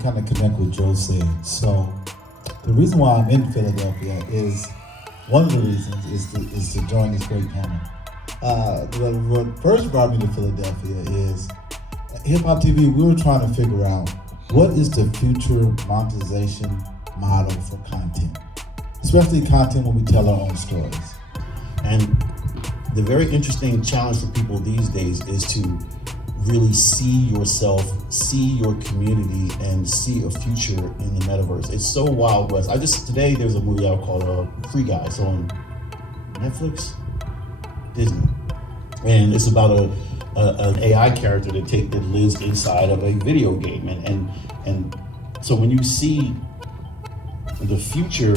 kind of connect with Joe said. So the reason why I'm in Philadelphia is, one of the reasons is to join this great panel. What first brought me to Philadelphia is Hip Hop TV. We were trying to figure out what is the future monetization model for content, especially content when we tell our own stories. And the very interesting challenge for people these days is to really see yourself, see your community, and see a future in the metaverse. It's so Wild West. Today there's a movie out called Free Guy. It's on Netflix, Disney. And it's about an AI character that lives inside of a video game. And so when you see the future,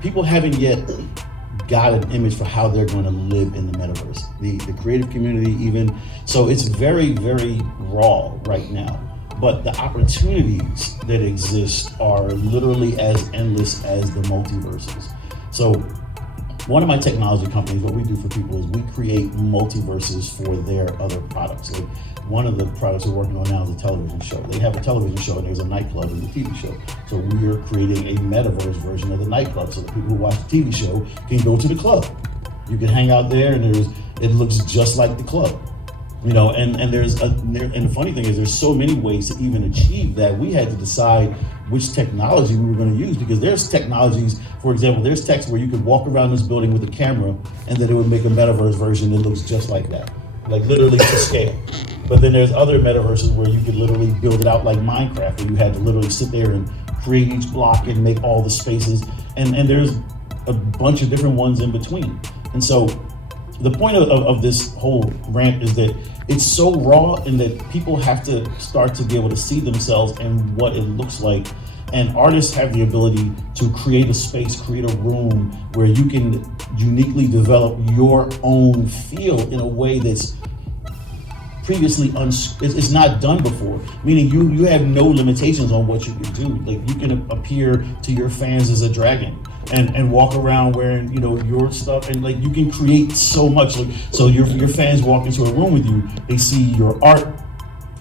people haven't yet got an image for how they're going to live in the metaverse. The creative community even, so it's very, very raw right now. But the opportunities that exist are literally as endless as the multiverses. So one of my technology companies, what we do for people is we create multiverses for their other products. Like one of the products we're working on now is a television show. They have a television show and there's a nightclub in the TV show. So we are creating a metaverse version of the nightclub so that people who watch the TV show can go to the club. You can hang out there and it looks just like the club. You know, and the funny thing is there's so many ways to even achieve that. We had to decide which technology we were going to use, because there's technologies, for example, there's text where you could walk around this building with a camera and then it would make a metaverse version that looks just like that, like literally to scale. But then there's other metaverses where you could literally build it out like Minecraft, where you had to literally sit there and create each block and make all the spaces. And there's a bunch of different ones in between. And so the point of this whole rant is that it's so raw, and that people have to start to be able to see themselves and what it looks like. And artists have the ability to create a space, create a room where you can uniquely develop your own feel in a way that's previously it's not done before. Meaning you have no limitations on what you can do. Like you can appear to your fans as a dragon and walk around wearing, you know, your stuff, and like you can create so much. Like, so your fans walk into a room with you, they see your art,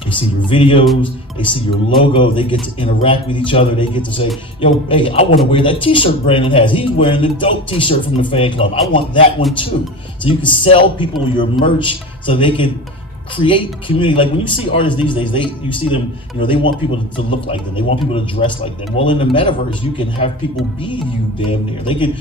they see your videos, they see your logo, they get to interact with each other, they get to say, yo, hey, I want to wear that t-shirt Brandon has. He's wearing the dope t-shirt from the fan club. I want that one too. So you can sell people your merch so they can create community. Like when you see artists these days, you see them, you know, they want people to look like them. They want people to dress like them. Well, in the metaverse, you can have people be you damn near. They can,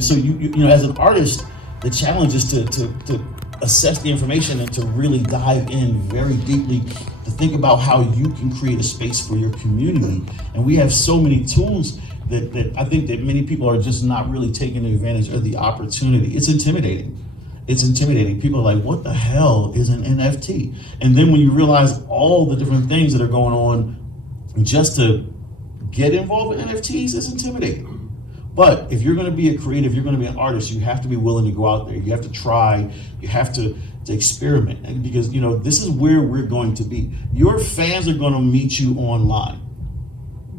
so you know, as an artist, the challenge is to assess the information and to really dive in very deeply to think about how you can create a space for your community. And we have so many tools that I think that many people are just not really taking advantage of the opportunity. It's intimidating. It's intimidating. People are like, what the hell is an NFT? And then when you realize all the different things that are going on just to get involved in NFTs, it's intimidating. But if you're going to be a creative, you're going to be an artist, you have to be willing to go out there. You have to try, you have to experiment. And because, you know, this is where we're going to be. Your fans are going to meet you online.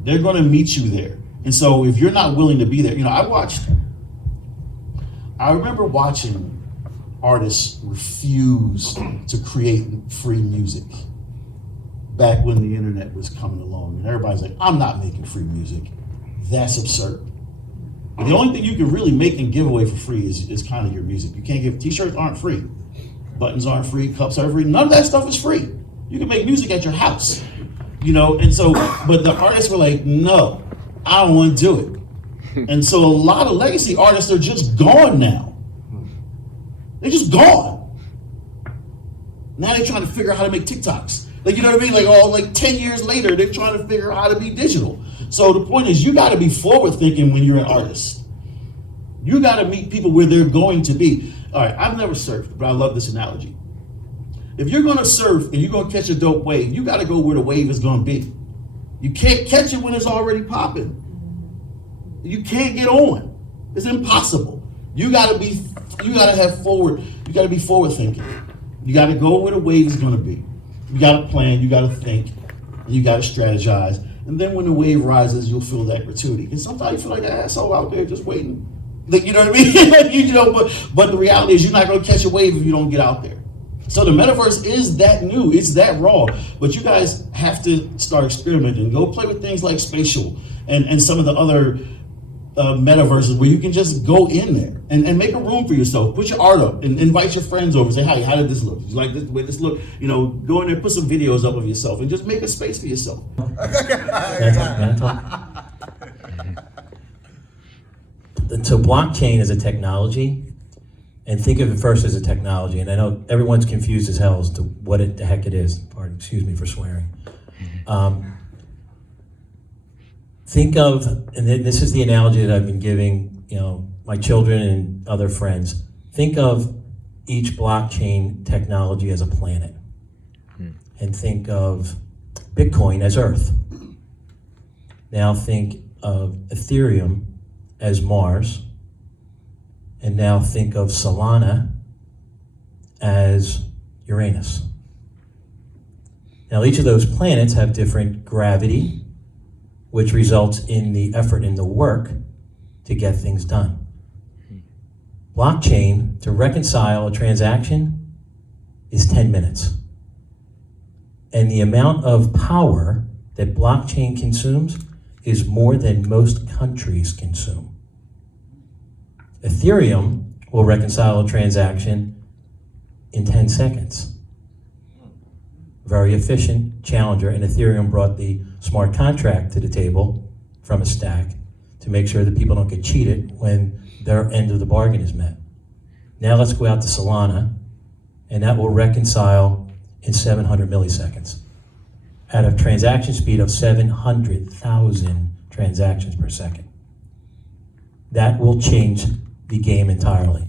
They're going to meet you there. And so if you're not willing to be there, you know, I remember watching artists refuse to create free music back when the internet was coming along, and everybody's like, I'm not making free music. That's absurd. The only thing you can really make and give away for free is kind of your music. You can't give, t-shirts aren't free, buttons aren't free, cups aren't free, none of that stuff is free. You can make music at your house, you know. And so, but the artists were like, no, I don't want to do it. And so a lot of legacy artists are just gone now. They're just gone. Now they're trying to figure out how to make TikToks. Like, you know what I mean? Like 10 years later, they're trying to figure out how to be digital. So the point is, you got to be forward thinking when you're an artist. You got to meet people where they're going to be. All right, I've never surfed, but I love this analogy. If you're going to surf and you're going to catch a dope wave, you got to go where the wave is going to be. You can't catch it when it's already popping. You can't get on. It's impossible. You got to be forward thinking. You got to go where the wave is going to be. You got to plan, you got to think, and you got to strategize. And then when the wave rises, you'll feel that gratuity. And sometimes you feel like an asshole out there just waiting. Like, you know what I mean? You know, but the reality is you're not going to catch a wave if you don't get out there. So the metaverse is that new, it's that raw, but you guys have to start experimenting. Go play with things like Spatial and some of the other metaverses where you can just go in there and make a room for yourself. Put your art up and invite your friends over. Say, hi, how did this look? Did you like this, the way this look? You know, go in there, put some videos up of yourself and just make a space for yourself. So blockchain is a technology, and think of it first as a technology. And I know everyone's confused as hell as to what the heck it is. Pardon, excuse me for swearing. Think of, and this is the analogy that I've been giving, my children and other friends. Think of each blockchain technology as a planet, and think of Bitcoin as Earth. Now think of Ethereum as Mars, and now think of Solana as Uranus. Now each of those planets have different gravity, which results in the effort and the work to get things done. Blockchain, to reconcile a transaction, is 10 minutes. And the amount of power that blockchain consumes is more than most countries consume. Ethereum will reconcile a transaction in 10 seconds. Very efficient challenger, and Ethereum brought the smart contract to the table from a stack to make sure that people don't get cheated when their end of the bargain is met. Now let's go out to Solana, and that will reconcile in 700 milliseconds at a transaction speed of 700,000 transactions per second. That will change the game entirely.